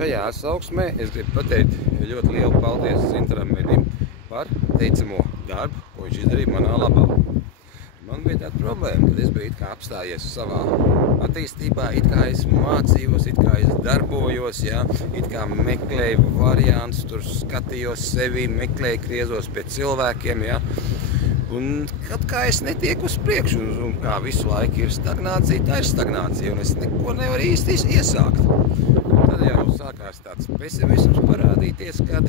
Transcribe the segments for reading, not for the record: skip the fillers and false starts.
Šajā atsauksmē es gribu pateikt ļoti lielu paldies Zintaram Medim par teicamo darbu, ko viņš izdarīja manā labā. Man bija tāda problēma, kad es biju apstājies savā attīstībā, es mācījos, es darbojos, meklēju variantus, tur skatījos sevi, meklēju, griezos pie cilvēkiem, Un kaut kā es netieku uz priekšu, un kā visu laiku ir stagnācija, tā ir stagnācija, un es neko nevaru īsti iesākt. Tad jau sākās tāds pesimisms parādīties, kad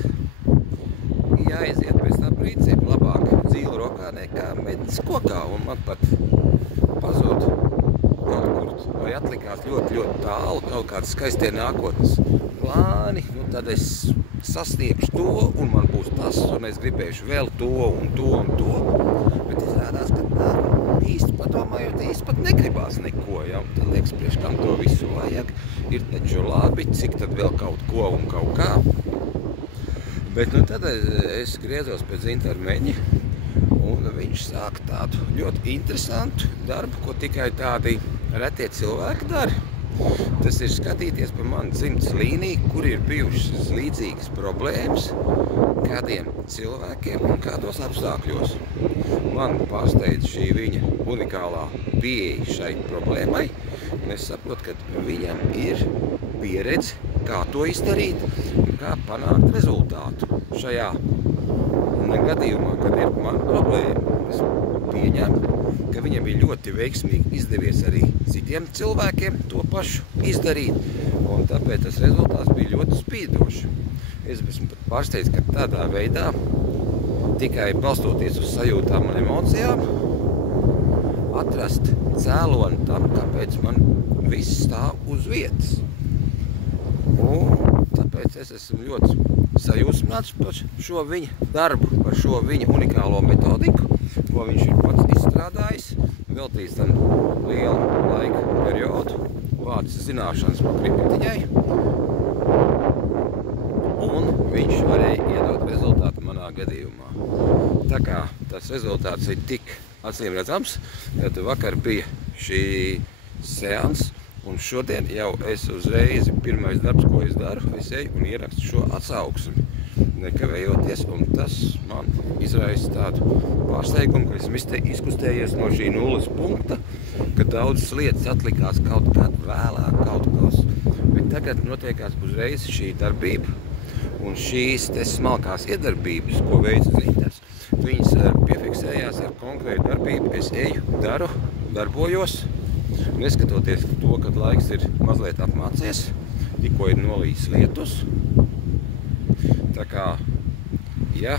jāiziet pēc tā principa labāk zīle rokā nekā mednis kokā, un man pat pazūd kaut kur, vai atlikās ļoti tālu kaut kāds skaistie nākotnes plāni, tad es sasniegšu to, un man būs tas, un es gribēšu vēl to un to un to, bet izrādās, ka tā īsti padomājot, īsti pat negribās neko, Tad liekas, priekš kam to visu vajag, ir taču labi, cik tad vēl kaut ko un kaut kā. Bet tad es griezos pēc Zintara Meņa, un viņš sāka tādu ļoti interesantu darbu, ko tikai tādi retie cilvēki dara. Tas ir skatīties pa mani dzimtas līniju, kur ir bijušas līdzīgas problēmas kādiem cilvēkiem un kādos apstākļos. Man pārsteidz šī viņa unikālā pieeja šai problēmai, un es saprotu, ka viņam ir pieredze, kā to izdarīt un kā panākt rezultātu šajā gadījumā, kad ir man problēma. Es pieņemu, ka viņam bija ļoti veiksmīgi izdevies arī citiem cilvēkiem to pašu izdarīt, un tāpēc tas rezultāts bija ļoti spīdošs. Es esmu pat pārsteidz, ka tādā veidā, tikai balstoties uz sajūtām un emocijām, atrast cēloni tam, kāpēc man viss stāv uz vietas. Un tāpēc es esmu ļoti sajūsmināts par šo viņa darbu, par šo viņa unikālo metodiku, ko viņš ir pats izstrādājis, veltījis tam lielu laika periodu, vācis zināšanas par kriptiņai, un viņš varēja iedot rezultātu manā gadījumā. Tā kā tas rezultāts ir tik acīm redzams, kad vakar bija šī seans, un šodien jau es uzreiz, pirmais darbs, ko es daru, es eju un ierakstu šo atsauksmi, nekavējoties, un tas man izraisa tādu pārsteigumu, ka esmu izkustējies no šī nulles punkta, ka daudzas lietas atlikās kaut kad vēlāk, kaut kas, bet tagad notiekās uzreiz šī darbība, un šīs smalkās iedarbības, ko veica Zintars, viņas piefiksējās ar konkrētu darbību, es eju, daru, darbojos, neskatoties to, kad laiks ir mazliet apmācies, tikko ir nolījis lietus. Tā kā, ja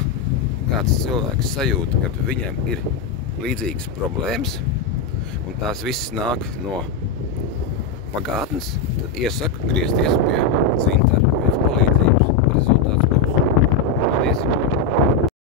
kāds cilvēks sajūta, ka viņam ir līdzīgas problēmas, un tās viss nāk no pagātnes, tad iesaku griezties pie Zintara.